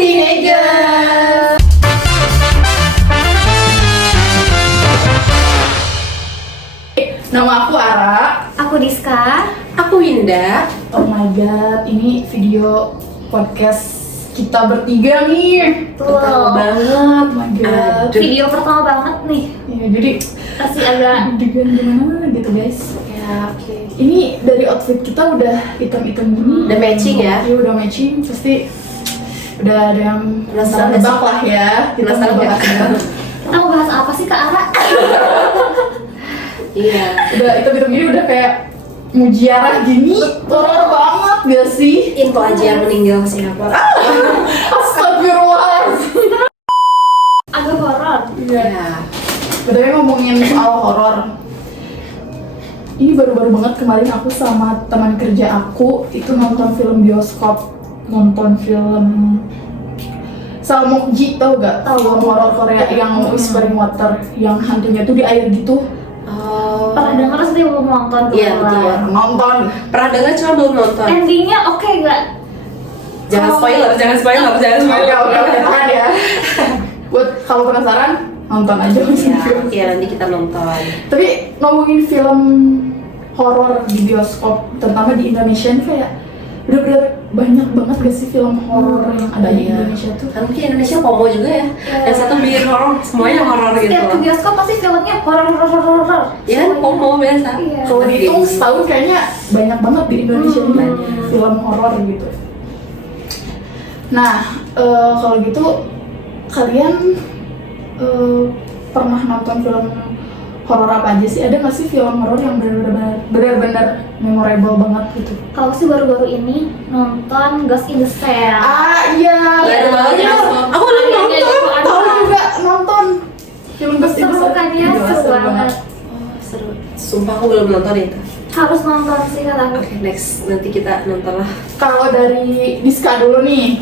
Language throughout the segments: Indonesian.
Teenager. Nama aku Ara. Aku Diska. Aku Winda. Oh my god, ini video podcast kita bertiga nih. Pertama banget. Oh my god. Video pertama banget nih. Ya, jadi Pasti agak dengan gimana gitu guys. Ya, oke. Ini dari outfit kita udah hitam-hitam gini. Udah matching ya? Iya udah matching, pasti udah ada yang Penasaran nebak lah ya. Kita Penasaran nebak ya? ya. kita mau bahas apa sih Kak Ara? Iya. Udah hitam-hitam gini udah kayak mujiarah gini. Horor banget gak sih? Info aja yang meninggal siapa? Astagfirullahaladzim. Agak horor. Iya. Ya. Betulnya ngomongin soal horor. Ini baru-baru banget kemarin aku sama teman kerja aku itu nonton film bioskop, nonton film Salmokji, tau gak? Tahu. Film horor Korea yang Whispering Water, yang hantunya tuh di air gitu. Oh. Pernah denger sih belum nonton dulu. Iya, betul. Nonton. Pernah dengar cuma belum nonton. Endingnya oke nggak? Jangan spoiler, jangan spoiler, jangan Oke, spoiler. oke, tahan ya. Buat kalau penasaran, nonton aja langsung Ya, film. ya nanti kita nonton. Tapi ngomongin film horor di bioskop, terutama di Indonesia ini kayak bener-bener banyak banget gak sih film horor yang ada di Iya. Indonesia tuh? Kan mungkin Indonesia FOMO juga ya. Yang satu bikin horor, semuanya horor gitu. Setiap ke bioskop pasti filmnya horor. Ya kan FOMO biasa. Iya. Kalau dihitung setahun kayaknya banyak banget di Indonesia ini film horor gitu. Nah, kalau gitu kalian pernah nonton film horor apa aja sih? Ada nggak sih film horor yang benar-benar memorable banget gitu? Kalau sih baru-baru ini nonton Ghost in the Shell. Ah iya. Baru banget Iya. ya. Aku udah nonton. Aku juga nonton film Ghost in the Seru Shell. kan ya, Gila, seru banget. Oh, seru. Sumpah aku belum nonton itu. Harus nonton sih kata aku. Oke, next nanti kita nonton lah. Kalau dari Diska dulu nih,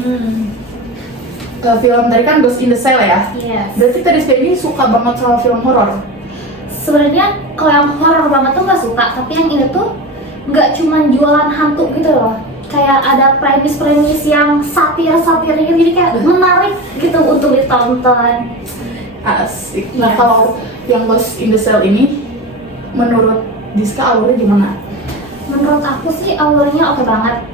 film tadi kan Ghost in the Shell ya. Yes. Berarti tadi Diska ini suka banget sama film horor. Sebenarnya kalau yang horor banget tuh nggak suka, tapi yang ini tuh nggak cuma jualan hantu gitu loh. Kayak ada premis-premis yang satir-satirnya jadi kayak menarik gitu untuk ditonton. Asik. Nah kalau yang Ghost in the Shell ini, menurut Diska alurnya gimana? Menurut aku sih alurnya oke banget.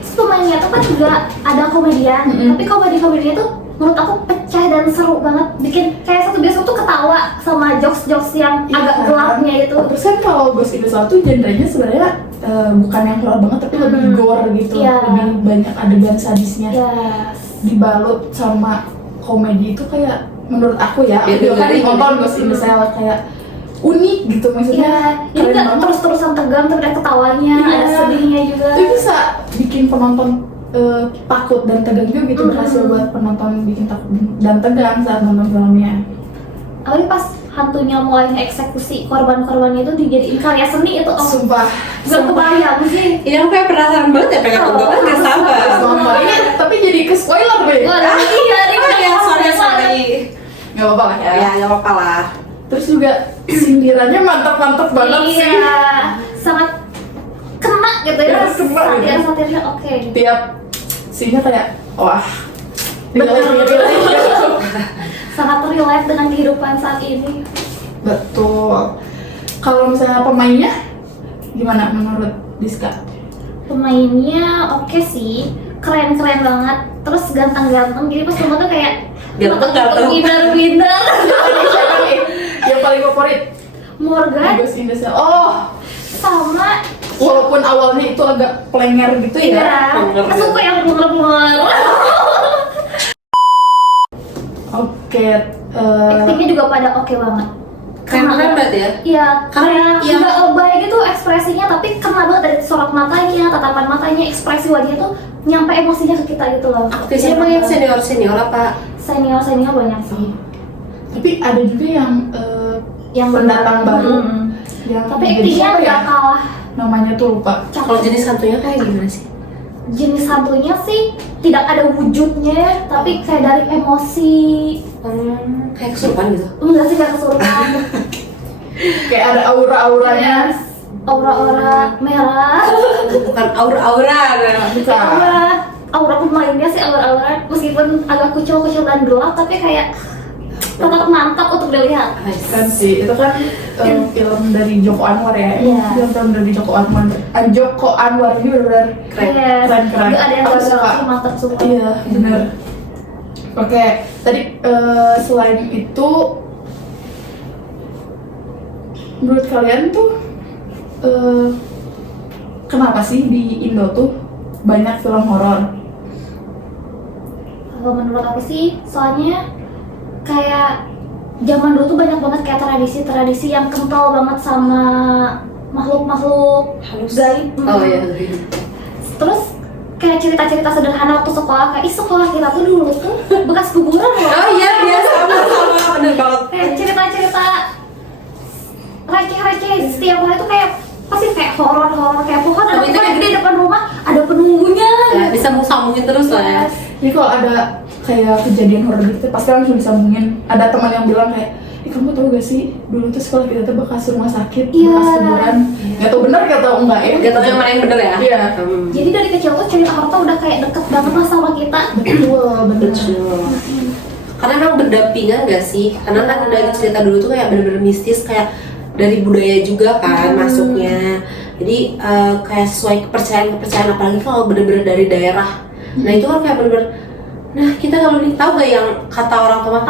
Terus pemainnya tuh kan juga ada komedian, tapi komedi-komedinya tuh menurut aku pecah dan seru banget. Bikin kayak satu bioskop tuh ketawa sama jokes-jokes yang agak gelapnya itu. Terus kan kalau Ghost in the Shell tuh genrenya sebenarnya bukan yang horor banget tapi lebih gore gitu. Iya. Lebih banyak adegan sadisnya. Yes. Dibalut sama komedi itu kayak menurut aku ya. Biar Aku kan dengerin nonton ya. Ghost in the Shell kayak unik gitu maksudnya. Iya, jadi Keren nggak banget. terus-terusan tegang tapi ada ketawanya, Iya. ada sedihnya juga. Itu bisa bikin penonton takut dan tegang juga gitu, berhasil buat penonton bikin takut dan tegang saat nonton filmnya. Apalagi pas hantunya mulai nge-eksekusi korban-korbannya itu dijadiin karya seni itu Sumpah. gak kebayang sih. Ini aku kayak penasaran banget ya pengen nonton kan gak sabar. Sumpah. Ini tapi jadi ke spoiler deh. Waduh, iya ini Oh ya, sorry. Gak apa-apa lah ya. Ya, gak apa-apa lah. Terus juga sindirannya mantap-mantap banget sih. Iya, sangat kena gitu ya. Iya, kena gitu. Satir-satirnya oke. Tiap scene-nya kayak wah. Betul. Betul. Sangat relate dengan kehidupan saat ini. Betul. Kalau misalnya pemainnya gimana menurut Diska? Pemainnya oke sih, keren-keren banget. Terus ganteng-ganteng, jadi pas nonton tuh kayak Ganteng-ganteng. Binder-binder. Siapa nih yang paling favorit? Morgan Ghost in the Shell. Oh, sama walaupun awalnya itu agak plenger gitu ya. iya, Bener. aku suka yang bunga-bunga. Oke, Actingnya juga pada oke banget. Keren-keren banget ya. Iya, Karena kayak yang- nggak lebay gitu ekspresinya, tapi kena banget dari sorot matanya, tatapan matanya, ekspresi wajahnya tuh nyampe emosinya ke kita gitu loh. Aktifnya emang yang senior apa? Senior banyak sih. tapi ada juga yang Yang pendatang baru. Yang Tapi jadi actingnya siapa nggak kalah namanya tuh lupa. Kalau jenis hantunya kayak gimana sih? jenis hantunya sih tidak ada wujudnya, tapi kayak dari emosi. Kayak kesurupan gitu. Enggak sih, kayak kesurupan. Kayak ada aura-auranya. Aura-aura merah. Bukan aura-aura. Bukan. Aura aura pemainnya sih aura-aura meskipun agak kucil-kucil dan gelap tapi kayak tetap mantap untuk dilihat. Kan sih itu kan film dari Joko Anwar ya. Iya. Film dari Joko Anwar. Joko Anwar ini benar keren. Gak ada yang Aku gagal, suka. mantap semua. Iya benar. Oke, tadi selain itu menurut kalian tuh kenapa sih di Indo tuh banyak film horor? Kalau menurut aku sih, soalnya kayak zaman dulu tuh banyak banget kayak tradisi-tradisi yang kental banget sama makhluk-makhluk gaib. Oh iya. Terus kayak cerita-cerita sederhana waktu sekolah, kayak sekolah kita tuh dulu tuh bekas kuburan loh. Oh iya, sama bener banget. Kayak cerita-cerita receh-receh setiap hari tuh kayak pasti kayak horor kayak pohon ada Tapi itu pohon kayak- gede depan rumah ada penunggunya. Ya, disambung-sambungin terus lah ya. Jadi kalau ada kayak kejadian horor gitu pasti langsung disambungin. Ada teman yang bilang kayak, kamu tahu gak sih dulu tuh sekolah kita tuh bekas rumah sakit, Iya. bekas kuburan. Gak tau bener gak tau enggak ya. Gak tau yang mana yang bener ya? Iya. Jadi dari kecil tuh cerita horor tuh udah kayak deket banget lah sama kita. Betul, bener. Betul. Karena emang berdampingan gak sih? Karena kan dari cerita dulu tuh kayak bener-bener mistis, kayak dari budaya juga kan masuknya. Jadi kayak sesuai kepercayaan apalagi kalau bener-bener dari daerah. Nah itu kan kayak bener-bener, nah kita kalau nih tahu gak yang kata orang tua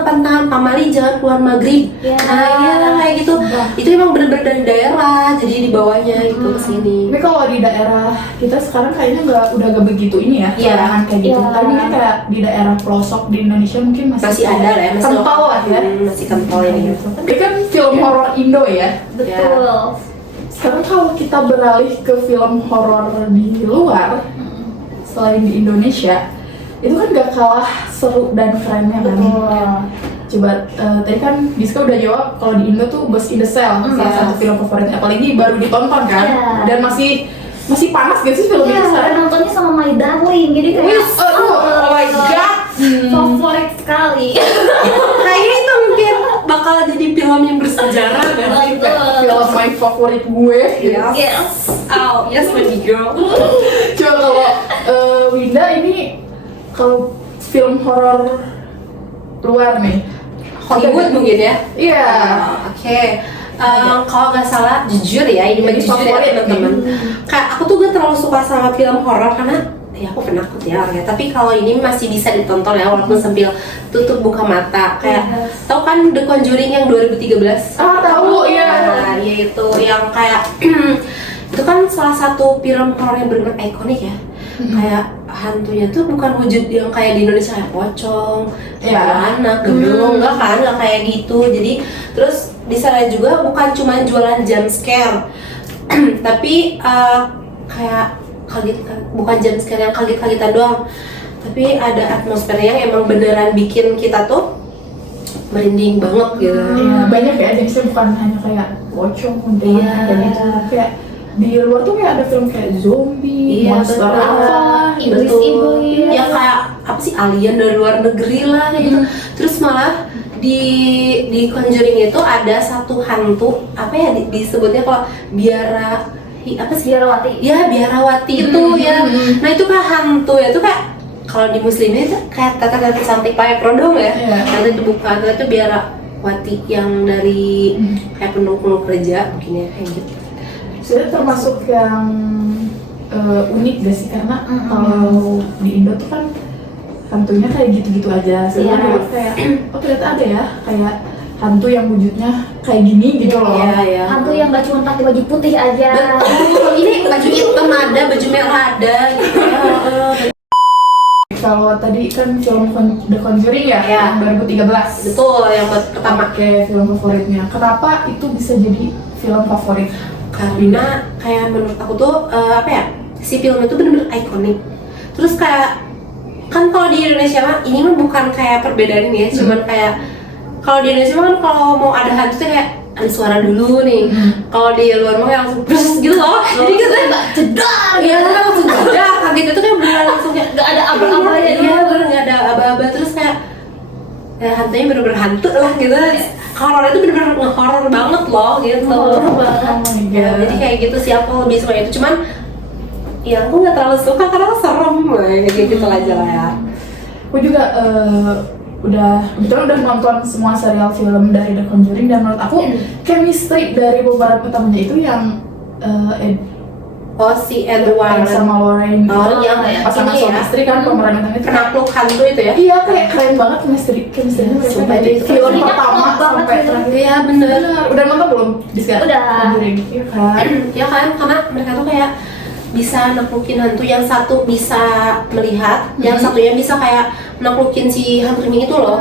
pantangan pamali jangan keluar maghrib. Iya. Nah iya kayak gitu. Itu emang bener-bener dari daerah, jadi di bawahnya gitu kesini. Tapi kalau di daerah kita sekarang kayaknya udah gak begitu ini ya, Iya. larangan kayak gitu. Iya. Tapi mungkin kayak di daerah pelosok di Indonesia mungkin Masih ada lah ya, masih kental lah ya. masih kental ini. Tapi kan film horor Indo ya. Betul. Sekarang kalau kita beralih ke film horor di luar, selain di Indonesia, itu kan gak kalah seru dan kerennya kan. Betul. Coba tadi kan Diska udah jawab kalau di Indo tuh Ghost in the Shell, salah Iya. satu film favoritnya, apalagi baru ditonton kan, Iya. dan masih panas gitu sih film itu Iya, sekarang. nontonnya sama My Darling, jadi kayak Wih, oh my god. favorit sekali. Kayaknya itu mungkin bakal jadi film yang bersejarah kan? Film my favorit gue. Yes. Oh, yes my girl. Coba kalau Winda ini kalau film horor luar nih, Hollywood mungkin ya? iya. Oke. Kalau nggak salah, jujur ya, ini mah Jadi jujur ya favorit teman-teman. Kayak aku tuh gak terlalu suka sama film horor karena ya aku penakut ya orangnya. Tapi kalau ini masih bisa ditonton ya walaupun sambil tutup buka mata. Kayak tau kan The Conjuring yang 2013? Ah, tahu, iya. Nah, ya itu yang kayak itu kan salah satu film horor yang benar-benar ikonik ya. Kayak hantunya tuh bukan wujud yang kayak di Indonesia kayak pocong, Iya. anak, gedung, enggak kan, enggak kayak gitu. Jadi terus di sana juga bukan cuma jualan jump scare, tapi kayak kaget, bukan jump scare yang kaget-kagetan doang, tapi ada atmosfer yang emang beneran bikin kita tuh merinding banget gitu. Iya, banyak ya, jadi saya bukan hanya kayak pocong, kuntilanak, Iya. kayak gitu. Kayak di luar tuh kayak ada film kayak zombie, Iya, monster betul. apa, Iblis-iblis. Ya kayak apa sih alien dari luar negeri lah kayak gitu. Terus malah di Conjuring itu ada satu hantu apa ya disebutnya kalau apa sih? Biarawati. Ya biarawati itu ya. Nah itu kayak hantu ya, itu kayak kalau di muslimnya itu kayak tata-tata cantik pakai kerudung ya. Iya. Ternyata itu bukan, ternyata itu biarawati yang dari kayak pendukung kerja mungkin ya kayak gitu. Sebenarnya termasuk yang unik gak sih, karena kalau di Indo tuh kan hantunya kayak gitu-gitu aja. Sebenarnya Iya. kayak oh ternyata ada ya kayak hantu yang wujudnya kayak gini gitu loh. Iya ya. Hantu yang gak cuma pakai baju putih aja. Betul, ini baju hitam ada, baju merah ada gitu ya. Kalau tadi kan film The Conjuring ya, Iya. yang 2013. Betul, yang pertama. Oke, film favoritnya. Kenapa itu bisa jadi film favorit? Karena kayak menurut aku tuh apa ya, si film itu bener-bener ikonik. Terus kayak kan kalau di Indonesia mah ini mah bukan kayak perbedaan ini ya, cuman kayak kalau di Indonesia mah kan kalau mau ada hantu tuh kayak ada suara dulu nih. Kalau di luar mah kayak langsung brus gitu loh. Jadi kita Jedar. ya langsung jeda kaget itu kayak beneran langsung kayak Gak ada aba-abanya. iya bener nggak ada aba-aba. Terus kayak hantunya bener-bener hantu lah gitu. Horor itu bener-bener nge-horror banget loh gitu. Horor banget. Oh my Ya, god. jadi kayak gitu sih aku lebih suka itu. Cuman ya aku nggak terlalu suka karena serem kayak gitu aja lah ya. Aku juga udah nonton semua serial film dari The Conjuring, dan menurut aku chemistry dari pemeran utamanya itu yang Si Edward sama Lorraine yang pasangan ini suami ya, istri kan, pemeran utamanya itu penakluk hantu itu ya. iya kayak keren banget chemistry-nya mereka Sumpah, dari itu film keren pertama banget sampai gitu. terakhir. Iya bener. Udah nonton belum? Sekarang Udah. Conjuring, iya kan? Ya kan, karena mereka tuh kayak bisa naklukin hantu, yang satu bisa melihat, yang satunya bisa kayak naklukin si hantu ini itu loh.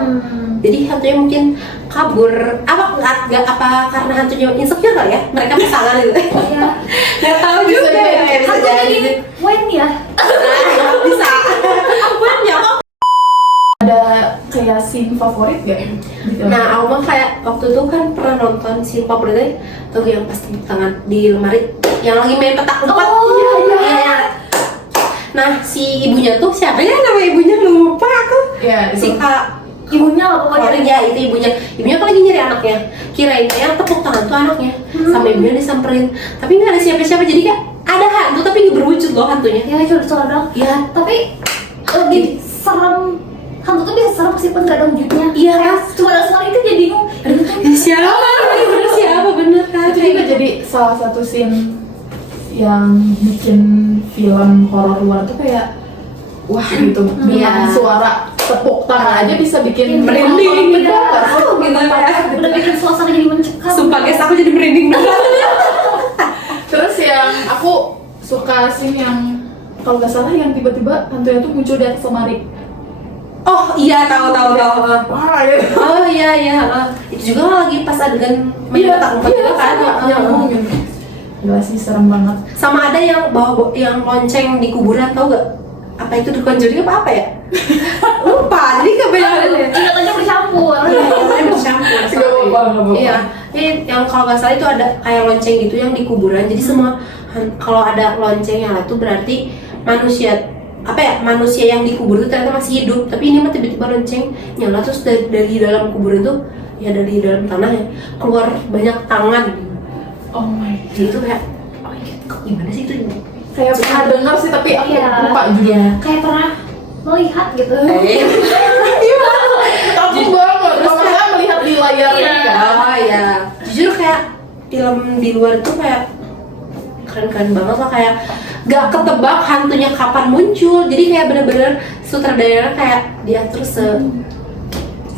Jadi hantunya mungkin kabur, nggak apa karena hantunya insecure kali ya, mereka pasangan gitu. Iya. Nggak tahu juga ya, bisa Hantunya jadi. di Wen ya. Bisa. Apaan ya? Ada kayak scene favorit gak? Gitu. Nah, aku mah kayak waktu itu kan pernah nonton si favoritnya tuh yang pas tepuk tangan di lemari, yang lagi main petak umpet. Oh, Iya. Nah, si ibunya tuh siapa ya nama ibunya, lupa aku. Iya, Si itu. Kak ibunya lah pokoknya. ya itu ibunya kan lagi nyari anaknya, kirain yang tepuk tangan tuh anaknya, sama ibunya disamperin, tapi nggak ada siapa-siapa, jadi kayak ada hantu tapi nggak berwujud loh hantunya. Ya cuma suara doang. Iya. Tapi lebih serem. Hantu tuh bisa serem meskipun gak ada wujudnya. Iya kan? Cuma ada suara itu jadi bingung. Siapa? Siapa bener kan? Itu juga jadi salah satu scene yang bikin film horor luar tuh kayak wah gitu, dengan Iya. suara tepuk tangan aja bisa bikin merinding. gitu. Gitu ya. Udah bikin suasana jadi mencekam. Sumpah guys, aku jadi merinding banget. Terus yang aku suka scene yang kalau nggak salah yang tiba-tiba hantunya tuh muncul di atas lemari. Oh iya, tahu. Wah, gitu. Oh iya. Itu juga lagi pas adegan main petak umpet itu kan. Gitu. Gila sih, serem banget. Sama ada yang bawa yang lonceng di kuburan, tahu gak? Apa itu The Conjuring apa ya? Lupa, jadi kebanyakan ya. Ingatannya bercampur. Iya, bercampur. Gak apa-apa. Iya, ini yang kalau nggak salah itu ada kayak lonceng gitu yang di kuburan. Jadi semua kalau ada lonceng yang itu berarti manusia yang dikubur itu ternyata masih hidup. Tapi ini mah tiba-tiba lonceng nyala, terus dari dalam kuburan tuh ya, dari dalam tanah ya keluar banyak tangan. Oh my god. Jadi itu kayak gimana sih itu? Kayak pernah dengar sih tapi aku Iya. lupa judulnya. Kayak pernah melihat gitu. Takut banget. Kalau saya melihat di layar Iya. ini kan. Oh ya, jujur kayak film di luar itu kayak keren-keren banget lah, kayak gak ketebak hantunya kapan muncul. Jadi kayak bener-bener sutradara kayak diatur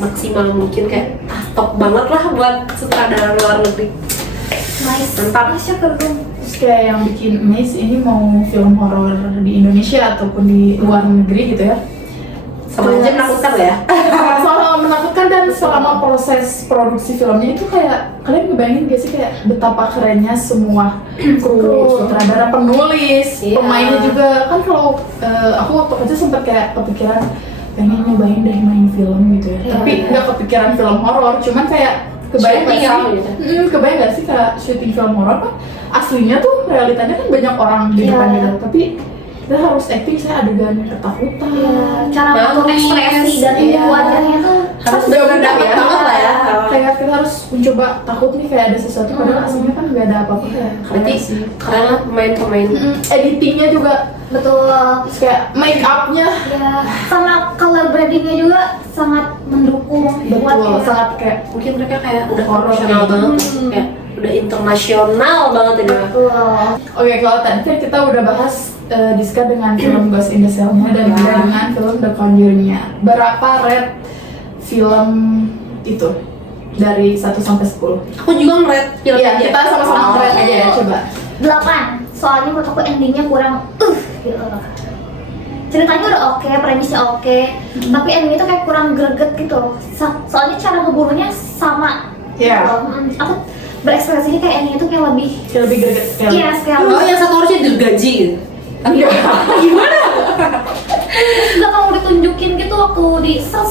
maksimal mungkin, kayak top banget lah buat sutradara luar negeri. Nice. Mantap. Masya keren. Terus kayak yang bikin amazed ini mau film horor di Indonesia ataupun di luar negeri gitu ya. Sama aja menakutkan lah ya. Sama menakutkan, dan selama proses produksi filmnya itu kayak kalian ngebayangin gak sih kayak betapa kerennya semua kru, sutradara, penulis, Iya. pemainnya juga kan. Kalau aku waktu kecil sempat kayak kepikiran pengen nyobain deh main film gitu ya, Iya. tapi nggak kepikiran film horor, cuman kayak kebayang gak Syuting sih? gitu. Kebayang gak sih kayak syuting film horor kan aslinya tuh realitanya kan banyak orang di Iya. depan gitu, tapi kita harus acting saya adegan ketakutan. Iya, cara mengatur Nangis. ekspresi dan Iya. wajahnya tuh Harus Udah bener-bener dapet ya. banget lah ya. Kayak kita harus mencoba takut nih kayak ada sesuatu, padahal aslinya kan nggak ada apa-apa kayak Berarti sih. keren lah pemain-pemain. Editingnya juga, betul. terus kayak make upnya Ya, sama color brandingnya juga sangat mendukung buat betul, ya. sangat kayak Mungkin mereka kayak udah Horor. profesional banget, kayak udah internasional banget ini. Betul. Oke, kalau tadi kan kita udah bahas Diska dengan film Ghost in the Shell-nya dan juga dengan film The Conjuring-nya. Berapa rate film itu dari 1 sampai 10? Aku juga ngeliat film Iya, dia. kita sama-sama rate aja ya, coba. 8. Soalnya menurut aku endingnya kurang gitu. Ceritanya udah oke, premisnya oke, tapi endingnya tuh kayak kurang greget gitu. Soalnya cara ngebunuhnya sama. Iya. Gitu. Aku berekspresinya kayak endingnya tuh kayak lebih Lebih greget sekali. iya sekali. Oh, yang satu harusnya digaji gitu. Iya. Gimana? Nggak mau ditunjukin gitu waktu di ser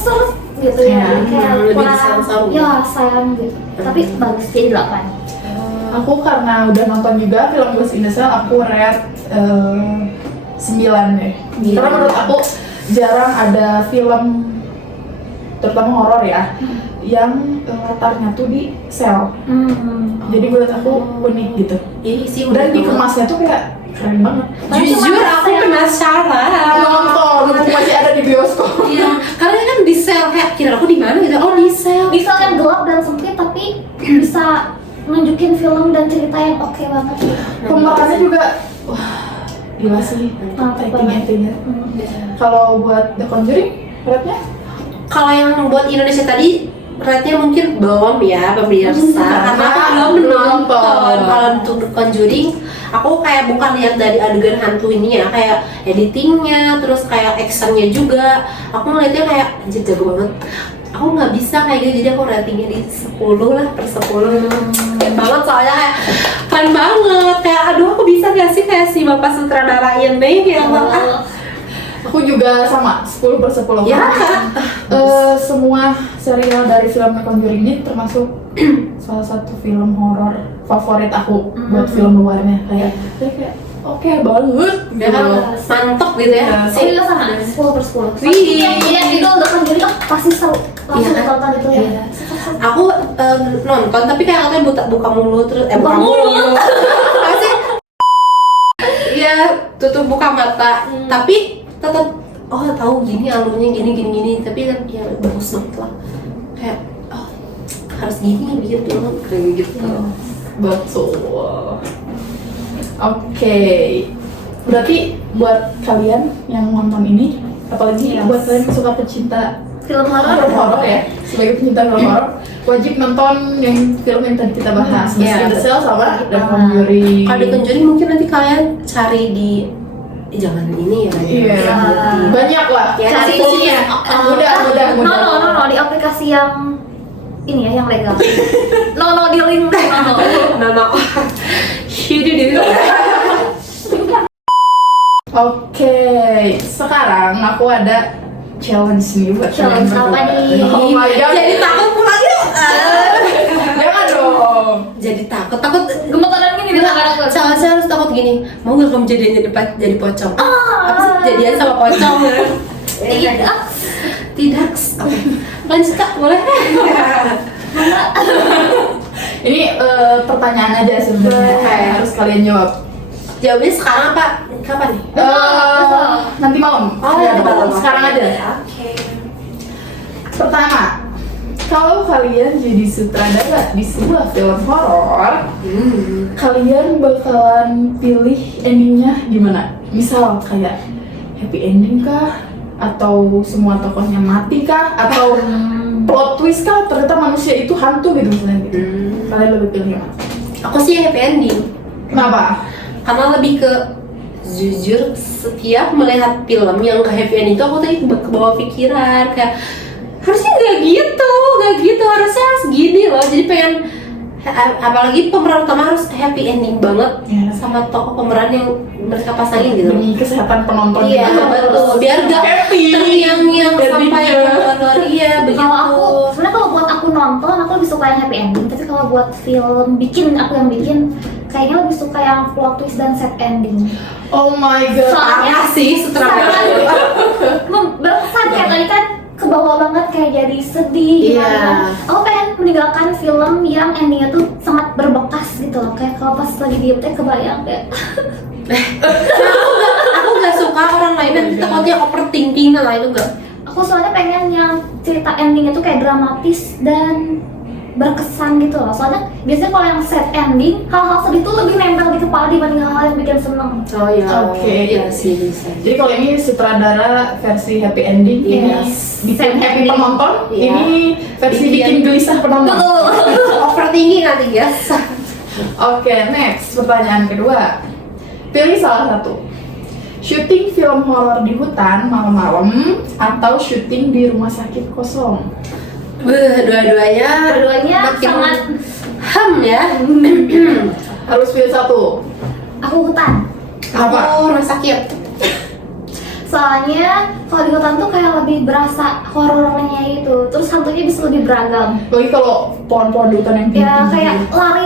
gitu ya. Iya, Kayak lebih kurang disayang-sayang. ya sayang gitu. Tapi bagus jadi 8. Aku karena udah nonton juga film Ghost in the Shell, aku rate 9 deh. Iya. Karena menurut aku jarang ada film, terutama horor ya, yang latarnya tuh di sel. Jadi menurut aku unik gitu. Iya sih, Dan udah dikemasnya tuh kayak keren banget. Jujur aku penasaran. Nonton, masih ada di bioskop. Iya, karena kan di sel kayak kira aku di mana gitu. Oh di sel. Bisa yang gelap dan sempit tapi bisa nunjukin film dan cerita yang oke banget. Pemerannya juga, wah, gila sih. Acting-actingnya. Kalau buat The Conjuring, rate-nya? Kalau yang buat Indonesia tadi rate-nya mungkin belum ya pemirsa, karena aku belum nonton. Kalau untuk The Conjuring, aku kayak bukan lihat dari adegan hantu ini ya, kayak editingnya, terus kayak actionnya juga. Aku ngeliatnya kayak anjir jago banget. Aku nggak bisa kayak gitu, jadi aku ratingnya di 10 lah per 10. Keren banget soalnya kayak keren banget, kayak aduh aku bisa gak sih kayak si bapak sutradara ini kayak Aku juga sama, 10 per 10. ya. Semua serial dari film The Conjuring ini termasuk salah satu film horor favorit aku buat film luarnya. Kayak oke banget Ya kan, mantep gitu ya. Aku juga sama 10 per 10. Wih. Yang lihat judul The Conjuring pasti seru. Langsung Iya. tonton itu ya. Iya. Aku nonton tapi kayak katanya buka mulut terus buka mulut apa sih? Iya, tutup buka mata tapi tetap tahu gini alurnya gini tapi kan ya bagus banget lah, kayak harus gini bikin film kayak gitu. Betul. Oke. Berarti buat kalian yang nonton ini, apalagi Yes. buat kalian yang suka pecinta Film horor. horor ya, sebagai pecinta film horor, wajib nonton yang film yang tadi kita bahas, Ghost Iya, in the Shell sama The betul. Conjuring. Kalau di Conjuring mungkin nanti kalian cari di jangan ini ya. Iya. Banyak lah. Ya, Cari Aplikasinya. Mudah. No, di aplikasi yang ini ya yang legal. No di link. Nama Shidi Oke, sekarang aku ada challenge nih buat Challenge kalian apa berdua. nih? Oh my god. jadi takut pulang yuk. Jangan dong. Jadi takut Gemetaran gini bisa kan aku. saya harus takut gini, mau gak kamu jadi pocong? Apa sih jadian sama pocong? Tidak. Lanjut kak, boleh? Ini pertanyaan aja sebenarnya, kayak harus kalian jawab. Jawabnya sekarang apa? Kapan nih? Nanti malam. Oh, Ya, nanti malam. Sekarang aja. Oke. Pertama, kalau kalian jadi sutradara di sebuah film horor, kalian bakalan pilih endingnya gimana? Misal kayak happy ending kah? Atau semua tokohnya mati kah? Atau plot twist kah? Ternyata manusia itu hantu gitu misalnya gitu. Kalian lebih pilih yang mana? Aku sih happy ending. Kenapa? Karena lebih ke jujur, setiap melihat film yang ke happy ending itu aku tadi ke bawah pikiran kayak harusnya nggak gitu, harusnya harus gini loh. Jadi pengen apalagi pemeran utama harus happy ending banget Ya. sama tokoh pemeran yang mereka pasangin gitu. Demi kesehatan penonton. Iya juga. betul, biar gak Happy. yang sampai Endingnya. keluar. Iya begitu. Kalau aku, sebenarnya kalau buat aku nonton, aku lebih suka yang happy ending. Tapi kalau buat film aku yang bikin, kayaknya lebih suka yang plot twist dan sad ending. Oh my god. Soalnya Parah sih sutradara. berkesan kayak tadi kan ke bawah banget kayak jadi sedih Iya. gimana. Aku pengen meninggalkan film yang endingnya tuh sangat berbekas gitu loh. Kayak kalau pas lagi diem teh kebayang kayak Aku nggak suka orang lain nanti takutnya overthinking lah, itu nggak. aku soalnya pengen yang cerita endingnya tuh kayak dramatis dan berkesan gitu loh. Soalnya biasanya kalau yang sad ending, hal-hal sedih tuh lebih nempel di kepala dibanding hal-hal yang bikin seneng. Oh iya. Oke. Iya sih bisa. Jadi kalau ini sutradara versi happy ending, Yes. ini bikin Sad happy ending. penonton, Iya. ini versi Bikin- bikin gelisah penonton. Overthinking nanti biasa. Oke, next pertanyaan kedua. Pilih salah satu. Syuting film horor di hutan malam-malam atau syuting di rumah sakit kosong. Dua-duanya Keduanya makin sangat ya. Harus pilih satu. aku hutan. Apa? Aku rumah sakit. Soalnya kalau di hutan tuh kayak lebih berasa horornya itu. Terus hantunya bisa lebih beragam. Lagi kalau pohon-pohon di hutan yang tinggi. Ya kayak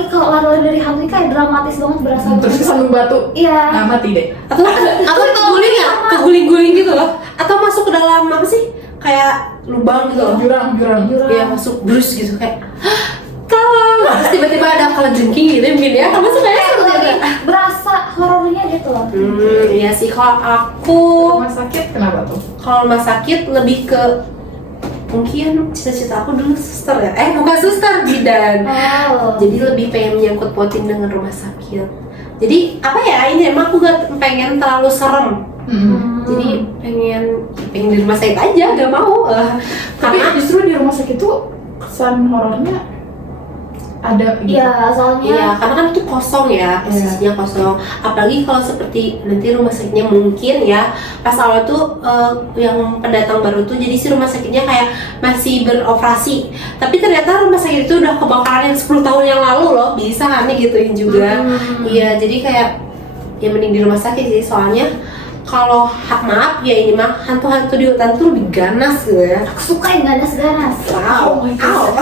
kalau lari dari hantu kayak dramatis banget berasa. Terus kesandung batu. Iya. Nah, mati deh. Atau keguling ya? Keguling-guling gitu loh. Atau masuk ke dalam apa sih? Kayak lubang gitu loh. Jurang. Dia masuk brus gitu kayak tolong. terus tiba-tiba ada kalajengking gitu mungkin ya. Kamu sukanya seperti Lebih apa? berasa horornya gitu loh. Iya sih, kalau aku Rumah sakit kenapa tuh? kalau rumah sakit lebih ke mungkin cita-cita aku dulu suster ya. Bukan suster, bidan. Oh. Jadi lebih pengen menyangkut pautin dengan rumah sakit. Jadi apa ya, ini emang aku gak pengen terlalu serem. Jadi pengen di rumah sakit aja, gak mau. Tapi Karena justru di rumah sakit tuh kesan horornya ada gitu. Iya, soalnya iya, karena kan itu kosong ya, posisinya kosong. Apalagi kalau seperti nanti rumah sakitnya mungkin ya, pas awal tuh yang pendatang baru tuh, jadi si rumah sakitnya kayak masih beroperasi. Tapi ternyata rumah sakit itu udah kebakaran yang 10 tahun yang lalu loh, bisa kan gituin juga. Iya, jadi kayak ya mending di rumah sakit sih, soalnya kalau maaf ya ini mah hantu-hantu di hutan tuh lebih ganas gitu ya. aku suka yang ganas-ganas. Wow, Oh my God.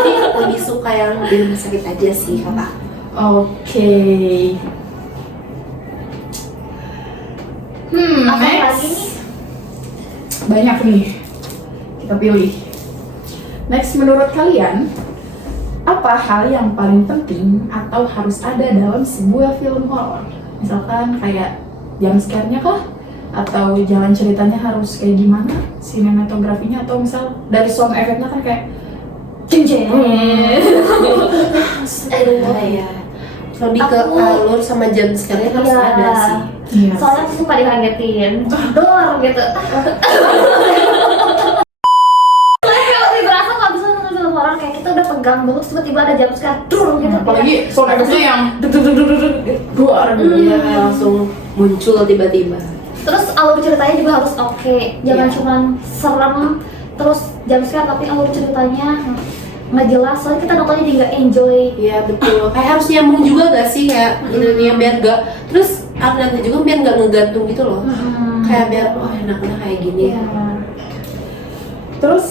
Jadi lebih suka yang di rumah sakit aja sih kakak. Oke. Apa Next. lagi nih? Banyak nih. Kita pilih. Next, menurut kalian, apa hal yang paling penting atau harus ada dalam sebuah film horor? Misalkan kayak jump scare-nya kah? Atau jalan ceritanya harus kayak gimana? Sinematografinya atau misal dari sound effect-nya kan kayak jeng jeng. Iya. Lebih ke Aku- alur sama jam sekarang harus Iya. ada sih. Iya. Soalnya aku suka dikagetin. Dor gitu. Soalnya kayak lebih berasa kalau bisa nonton film horor kayak kita udah pegang banget, tiba-tiba ada jam scare dur gitu. Apalagi sound effect-nya yang duar gitu. Iya, kayak langsung muncul tiba-tiba. Terus alur ceritanya juga harus oke, jangan Iya. cuma serem terus jam scare tapi alur ceritanya nggak jelas. Soalnya kita nontonnya juga enjoy. Iya betul. Kayak harus nyambung juga gak sih kayak ininya biar gak. Terus nanti juga biar gak ngegantung gitu loh. Kayak biar wah enaknya kayak gini. Iya. Terus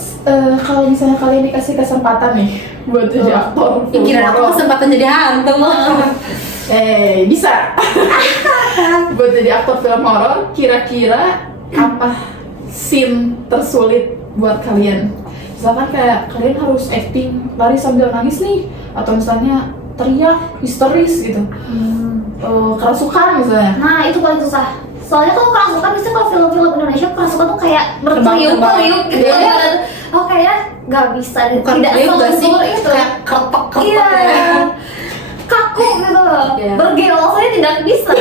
kalau misalnya kalian dikasih kesempatan nih buat jadi aktor, Pikiran aku horor, kesempatan jadi hantu. bisa buat jadi aktor film horor, kira-kira apa scene tersulit buat kalian? Misalkan kayak kalian harus acting lari sambil nangis nih, atau misalnya teriak histeris gitu, kerasukan misalnya. Nah itu paling susah. Soalnya kalau kerasukan biasanya kalau film-film Indonesia kerasukan tuh kayak berkeliuk-keliuk gitu Iya. ya. Oh kayak nggak bisa deh. Bukan Tidak kriuk gak sih? selembur itu. Kayak kepek-kepek Iya. ya. Kaku gitu. Iya. Bergeol saya tidak bisa.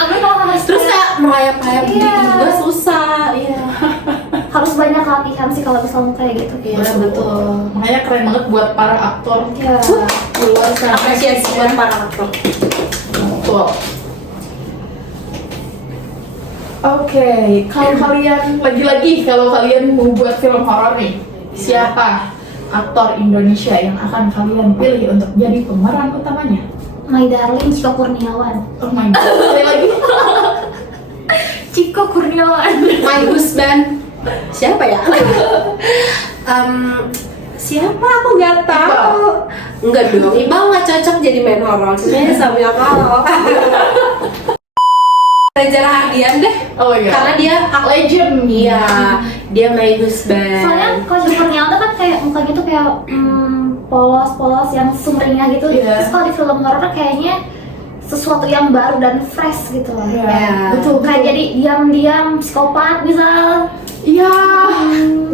Apa kalau harus Terus kayak merayap-rayap gitu Iya. juga susah. Iya. harus banyak latihan sih kalau misalnya kayak gitu. Iya betul. Makanya keren banget buat para aktor Iya. di luar sana. Apresiasi buat para aktor. Betul. Oke, kalau kalian lagi-lagi kalau kalian mau buat film horor nih, siapa aktor Indonesia yang akan kalian pilih untuk jadi pemeran utamanya? My darling Ciko Kurniawan. Oh my god, sekali lagi. Ciko Kurniawan. My husband. Siapa ya? Siapa aku nggak tahu. Enggak dong, Iqbal nggak cocok jadi main horor. Sebenarnya sama yang kalau. Reza Rahardian deh. Oh iya. Karena dia legend. iya, dia my husband. Soalnya kalau Ciko Kurniawan tuh kan kayak mukanya tuh kayak polos-polos yang sumringah gitu. Iya. Terus kalau di film horor kayaknya sesuatu yang baru dan fresh gitu loh. Iya. Ya. Betul. Kayak jadi diam-diam psikopat misal. Iya.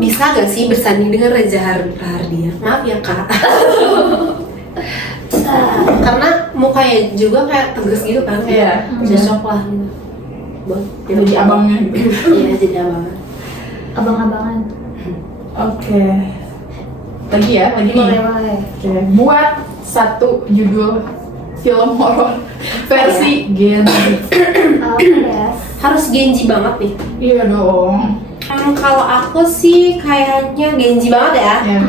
Bisa gak sih bersanding dengan Reza Rahardian? Maaf ya kak. Karena mukanya juga kayak tegas gitu kan. Iya. Cocok lah gitu. Buat Jadi abangnya gitu. Iya, jadi abangnya. Abang-abangan. Oke. Lagi ya, lagi nih. Boleh-boleh. Oke, buat satu judul film horor versi Gen Z. Yes. Harus Genji banget nih. Iya dong. Kalau aku sih kayaknya Genji banget ya. Ya.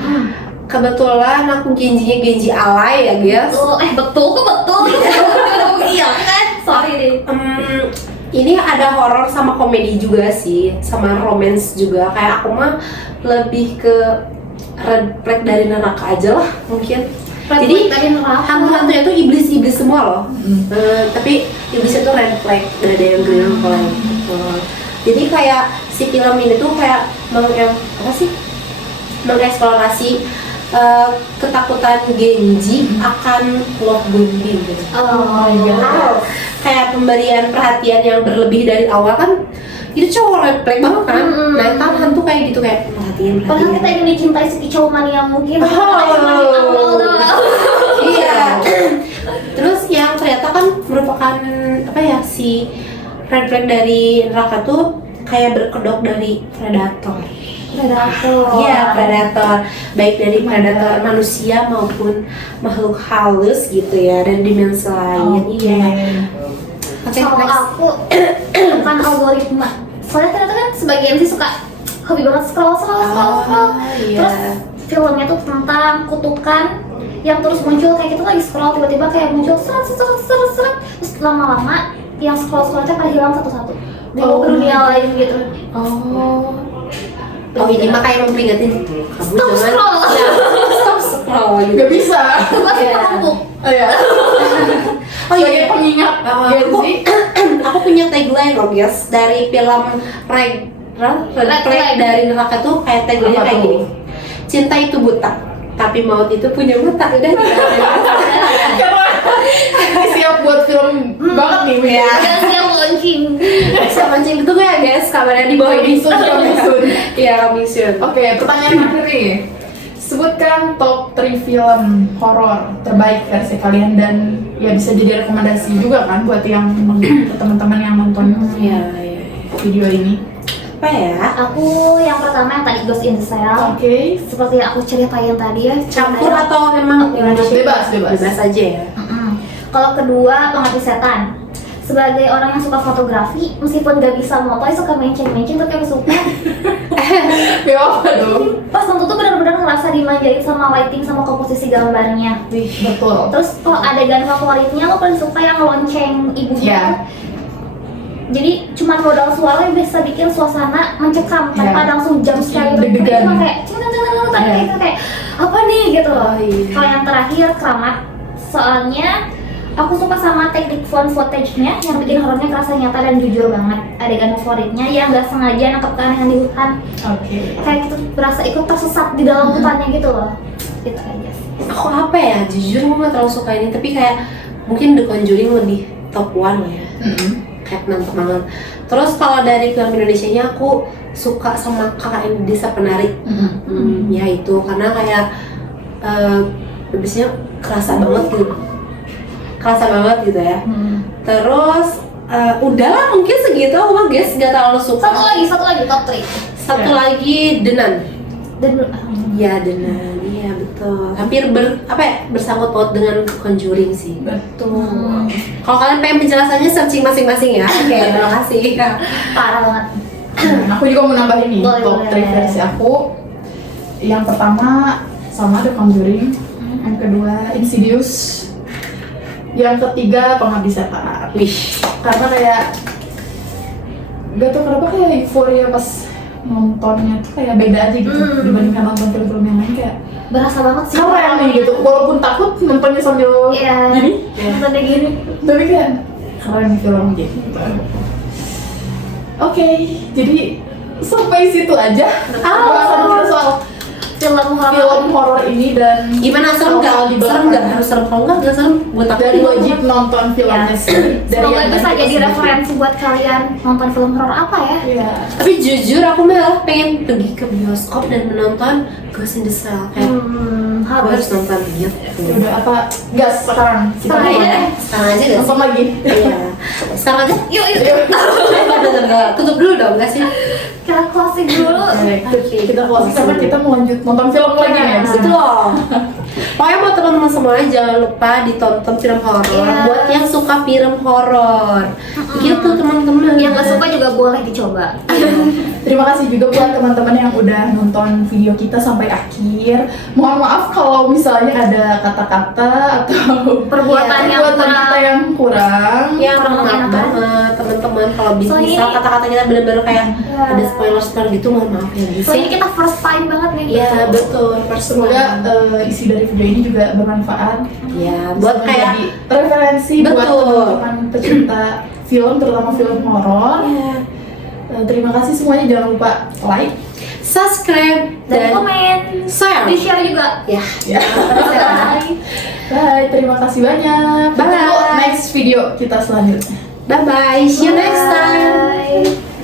Kebetulan aku Genjinya Genji alay ya guys. Betul kok betul. Iya kan? Sorry deh. Ini ada horor sama komedi juga sih, sama romance juga. Kayak aku mah lebih ke red flag dari neraka aja lah mungkin. Jadi hantu-hantunya tuh iblis-iblis semua loh. Tapi iblisnya tuh red flag, gak ada yang green flag. Jadi kayak si film ini tuh kayak mengeksplorasi ketakutan Genji akan Lord Gunbin gitu. Oh my god. Kayak pemberian perhatian yang berlebih dari awal kan itu cowok refleks banget kan. Nah kan hantu kayak gitu kayak perhatian. Padahal kita ingin dicintai si kicauan yang mungkin Iya. Terus yang ternyata kan merupakan apa ya, si red flag dari neraka tuh kayak berkedok dari predator. Iya, predator. Baik dari predator manusia maupun makhluk halus gitu ya, dan dimensi lain. Iya. Oke, Kalau next. aku bukan algoritma. Soalnya ternyata kan sebagian sih suka hobi banget scroll. Iya. Terus filmnya tuh tentang kutukan yang terus muncul kayak gitu, lagi scroll tiba-tiba kayak muncul seret terus lama-lama yang scroll-scrollnya pada hilang satu-satu. Dibawa ke dunia lain gitu. Oh ini mah kayak memperingatin kamu Stop jangan scroll. Ya, stop scroll gitu. Gak bisa. Coba Iya. kita tumpuk. Oh ya. Oh Sebagai iya, pengingat Gen Z. aku punya tagline loh guys dari film Red Flag. Flag dari neraka tuh kayak tagline-nya Apa kayak tuh? gini. Cinta itu buta, tapi maut itu punya mata. Udah Karena siap buat film banget nih. Iya. Gak siap launching. Bisa mancing itu ya guys, kabarnya di bawah ini. Coming soon. Iya, coming soon. Oke, pertanyaan terakhir nih. Sebutkan top 3 film horor terbaik versi kalian, dan ya bisa jadi rekomendasi juga kan buat yang teman-teman yang nonton Iya. video ini. Apa ya? Aku yang pertama yang tadi Ghost in the Shell. Oke. Seperti yang aku ceritain tadi ya. Campur ceritanya- atau emang Indonesia? Bebas. Bebas aja ya. Kalau kedua Pengabdi Setan. Sebagai orang yang suka fotografi, meskipun gak bisa moto, suka menceng-menceng, tapi aku suka. Ya apa dong? Pas nonton tuh benar-benar ngerasa dimanjain sama lighting sama komposisi gambarnya. Wih, betul. Terus kalau adegan favoritnya aku paling suka yang lonceng ibunya. Iya. Jadi cuma modal suara yang bisa bikin suasana mencekam tanpa Iya. langsung jump scare gitu. Deg-degan. Cuma kayak tapi Iya. kita kayak apa nih gitu loh. Oh, iya. Kalau yang terakhir Keramat, soalnya aku suka sama teknik found footage-nya yang bikin horornya kerasa nyata dan jujur banget. Adegan favoritnya yang nggak sengaja nangkep keanehan di hutan, Oke. kayak gitu berasa ikut tersesat di dalam hutannya gitu loh. Gitu aja sih. Aku apa ya, jujur aku gak terlalu suka ini, tapi kayak mungkin The Conjuring lebih top 1 lah ya. Kayak nantep banget. Terus kalau dari film Indonesianya aku suka sama Kakak Desa Penari. Ya itu karena kayak biasanya kerasa banget gitu ya. Terus udahlah mungkin segitu aku mah guys, gak terlalu suka. Satu lagi top 3. Satu lagi Denan. Dan Ya Denan, iya betul. Hampir bersangkut paut dengan Conjuring sih. Betul. Kalau kalian pengen penjelasannya searching masing-masing ya. Oke, terima kasih. parah banget. Aku juga mau nambahin nih Boleh, top boleh. 3 versi aku. Yang pertama sama The Conjuring, yang kedua Insidious, yang ketiga Pengabdi Setan. Wih, Karena kayak gak tau kenapa kayak euforia pas nontonnya tuh kayak beda aja gitu dibandingkan nonton film-film yang lain, kayak Berasa banget sih. keren nih gitu. Walaupun takut nontonnya sambil Iya. gini, Nontonnya gini. tapi kayak keren film gitu. Oke, jadi sampai situ aja pembahasan kita soal Film horor. film horor ini, dan gimana, serem nggak? bakal dibahas Serem nggak? Harus serem, kalau nggak serem buat aku. dan wajib nonton filmnya sih. Dari Semoga yang bisa tadi jadi kita referensi buat kalian nonton film horor apa ya. Iya. Tapi jujur aku malah pengen pergi ke bioskop dan menonton Ghost in the Shell. Kayak aku harus Harus. nonton dia. Ya udah, apa gas sekarang kita Sekarang nonton. aja. Sekarang aja gak sih? Nonton lagi. Iya. Sekarang aja. Yuk. Enggak, tutup dulu dong, nggak sih? Kita closing dulu. Kita closing karena kita mau lanjut nonton film lagi nih abis ini. Betul. Pokoknya buat teman-teman semuanya jangan lupa ditonton film horor. Iya. Buat yang suka film horor, gitu teman-teman. Yang nggak suka juga boleh dicoba. Terima kasih juga buat teman-teman yang udah nonton video kita sampai akhir. Mohon maaf kalau misalnya ada kata-kata atau Perbuatan yang perbuatan kurang. kita yang kurang. Ya Kurang maaf mengenakan. banget teman-teman kalau bisa Soalnya ini- kata-kata kita bener-bener kayak Iya. ada spoiler gitu, mohon maaf ya guys. Soalnya kita first time banget nih. Iya betul, Semoga isi dari video ini juga bermanfaat. ya buat Semoga kayak jadi referensi buat Betul. teman-teman pecinta film, terutama film horor. ya, Terima kasih semuanya, jangan lupa like. Subscribe Dan komen, share. di share juga. Ya. Ya. Bye. Bye, terima kasih banyak. Bye. Tunggu next video kita selanjutnya. Bye bye. See you next time. Bye.